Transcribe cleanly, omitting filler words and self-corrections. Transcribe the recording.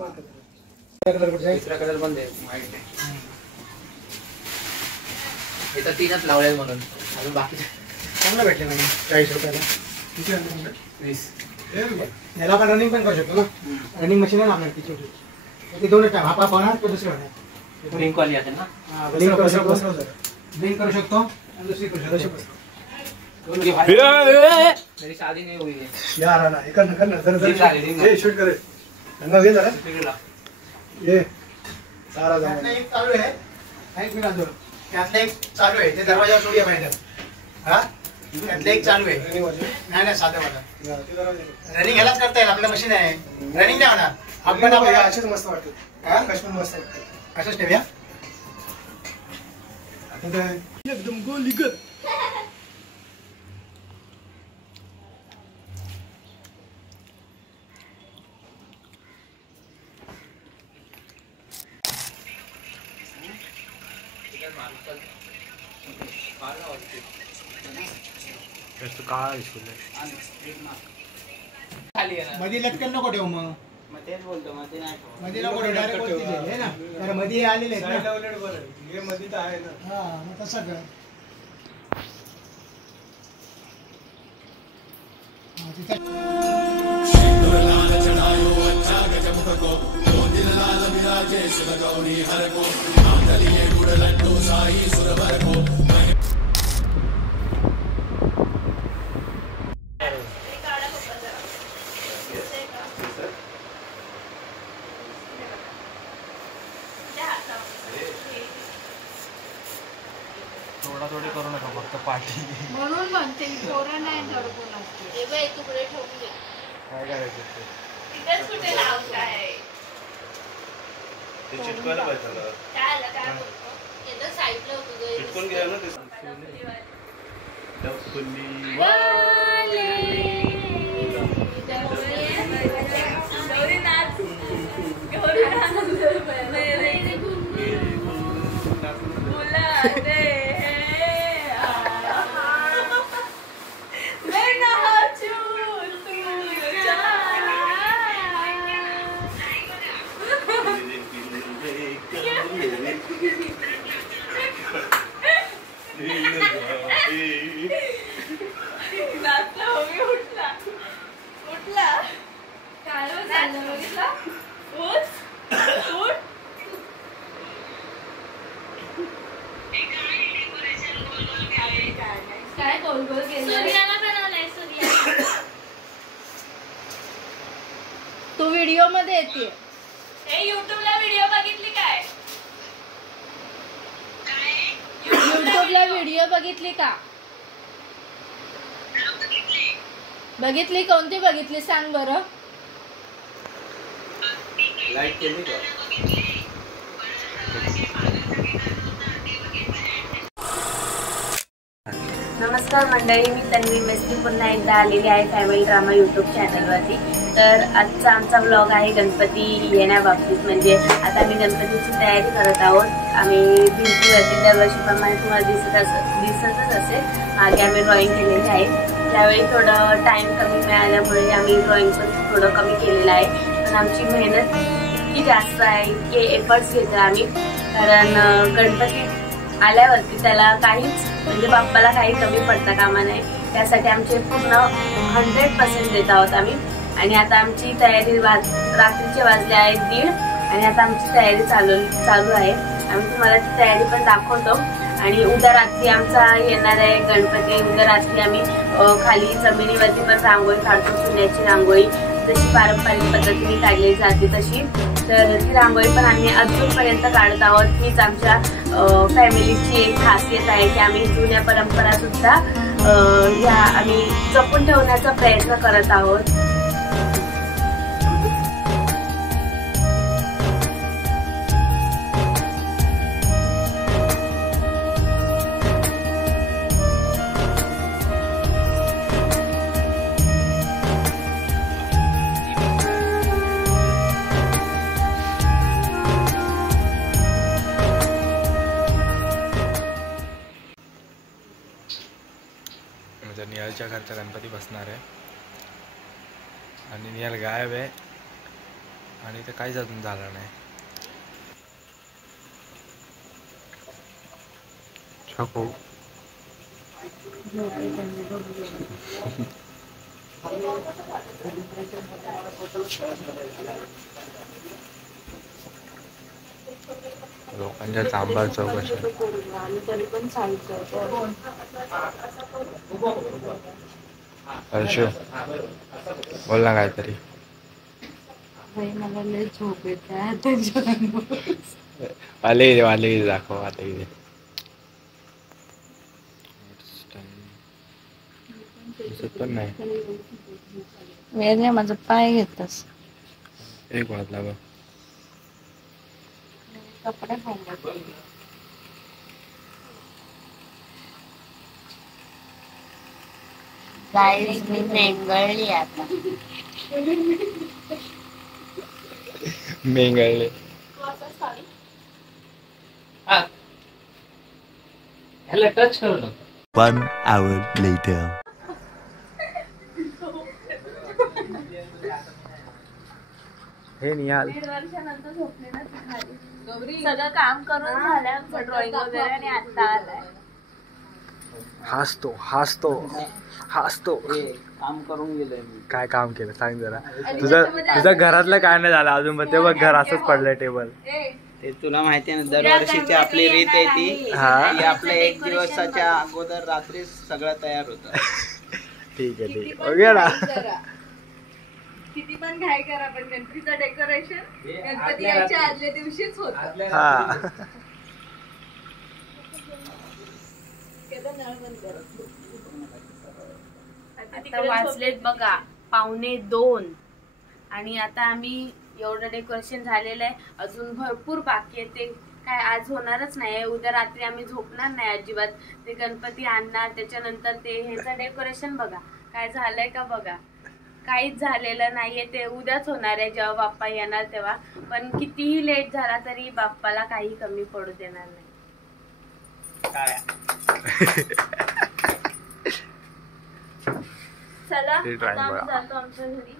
तिसरा कलर पण दे व्हाईट आहे. इथं 3च लावले म्हणून अजून बाकी चांगलं भेटले मॅडम 40 रुपयाला. किती 20. याला आपण रनिंग पण करू शकतो ना. रनिंग मशीन आहे आपल्या ती छोटी. ते दोनच टाइम हाफ होणार तो दुसरा होणार. ब्लिंक वाली आहे ना. ब्लिंक करू शकतो. ब्लिंक करू शकतो आणि दुसरी करू शकतो. मेरी शादी नहीं हुई है यार. आना हे कर ना जरा ये शूट करे. रंगा घे जरा ये सारा जाऊन एक चालू आहे. एक मिनिट दो. त्यातला एक चालू आहे ते दरवाजा सोडूया बाहेर. हां त्यातला एक चालू आहे. नाही साधा वाला रनिंग ह्यालाच करता येईल. आपलं मशीन आहे. रनिंग नाही होणार. आपण असेच मस्त वाटतं. हां कश्मीर मस्त वाटतं. असंच ठेवूया. आता एकदम गोलीगत मध्ये लटकन नको ठेवू. मग तेच बोलतो मध्ये नाही मध्ये नको ठेवू. डायरेक्ट वरती ठेव हे ना. तर मध्ये आलेले आहेत ना. हे मध्ये तर आहे ना. हां मग तसं कर. थोडी करू नका फक्त पाठी म्हणून म्हणते पोरं नाही धडकून असते. हे बाई तुकडे ठेवून दे. काय करायचं तिथेच कुठे लावताय ते चिटकवायला पाहिजे काय बोलतो येतं साईडला होतं चिटकून घ्या ना ते काय गोल गोल सूर्याला बनवलंय. सूर्या तू व्हिडिओ मध्ये येते. हे युट्यूबला व्हिडिओ बघितली काय? युट्यूबला व्हिडिओ बघितली का? बघितली. कोणती बघितली सांग बरं. लाईक केली का? नमस्कार मंडळी, मी तन्वी मेस्त्री पुन्हा एकदा आलेली आहे फॅमिली ड्रामा यूट्यूब चॅनलवरती. तर आजचा आमचा व्लॉग आहे गणपती येण्याबाबतीत. म्हणजे आता आम्ही गणपतीची तयारी करत आहोत. आम्ही भिंतीवरती दरवर्षीप्रमाणे तुम्हाला दिसतच असेल मागे आम्ही ड्रॉइंग केलेली आहे. त्यावेळी थोडं टाईम कमी मिळाल्यामुळे आम्ही ड्रॉइंग पण थोडं कमी केलेलं आहे. पण आमची मेहनत इतकी जास्त आहे, इतके एफर्ट्स घेतो आम्ही. कारण गणपती आल्यावरती त्याला काहीच म्हणजे बाप्पाला काही कमी पडता कामा नाही. त्यासाठी आमचे पूर्ण 100% देत आहोत आम्ही. आणि आता आमची तयारी रात्रीचे वाजले आहेत 1:30 आणि आता आमची तयारी चालू आहे. आम्ही तुम्हाला ती तयारी पण दाखवतो. आणि उद्या रात्री आमचा येणार आहे गणपती. उद्या रात्री आम्ही खाली जमिनीवरती पण रांगोळी काढतो, चुन्याची रांगोळी जशी पारंपरिक पद्धतीने काढली जाते तशी. तर ती रांगोळी पण आम्ही अजूनपर्यंत काढत आहोत. हीच आमच्या फॅमिलीची एक खासियत आहे की आम्ही जुन्या परंपरा सुद्धा ह्या आम्ही जपून ठेवण्याचा प्रयत्न करत आहोत. निहालच्या घरचा गणपती बसणार आहे आणि निहाल गायब आहे. आणि ते काहीच अजून झालं नाही. छको लोकांच्या चांभार चौकशा. हर्षो बोल ना काहीतरी. मला लय झोप येते वाले दाखव वाले. पण नाही माझा पाय घेतस. एक वाजला बघ. कपडे गाईस मी मेंगळली आता. मेंगळले. ह्याला टच करू नको. 1 hour later. हे निहाल वर्षानंतर झोपले ना खाली. सगळं काम करून झालं ड्रॉइंग वगैरे आणि आता आलाय. हसतो काम करून गेलोय मी. काय काम केलं सांग जरा. तुझं घरातलं काय नाही झालं अजून. पण ते बघ घर असंच पडलंय टेबल. ते तुला माहिती आहे ना दरवर्षीची आपली रीत आहे ती आपल्या 1 दिवसाच्या अगोदर रात्री सगळं तयार होतं. ठीक आहे ओके ना. किती पण घाई करा पण गणपतीचं डेकोरेशन गणपती यायच्या आदल्या दिवशीच होत. आता वाजलेत बघा 1:45 आणि आता आम्ही एवढं डेकोरेशन झालेलं आहे. अजून भरपूर बाकी आहे. ते काय आज होणारच नाही. उद्या रात्री आम्ही झोपणार नाही अजिबात. ते गणपती आणणार त्याच्यानंतर ते ह्याचं डेकोरेशन बघा काय झालंय का बघा. काहीच झालेलं नाहीये. ते उद्याच होणार आहे जेव्हा बाप्पा येणार तेव्हा. पण कितीही लेट झाला तरी बाप्पाला काही कमी पडू देणार नाही. चला आता आम्ही जातो आमच्या घरी.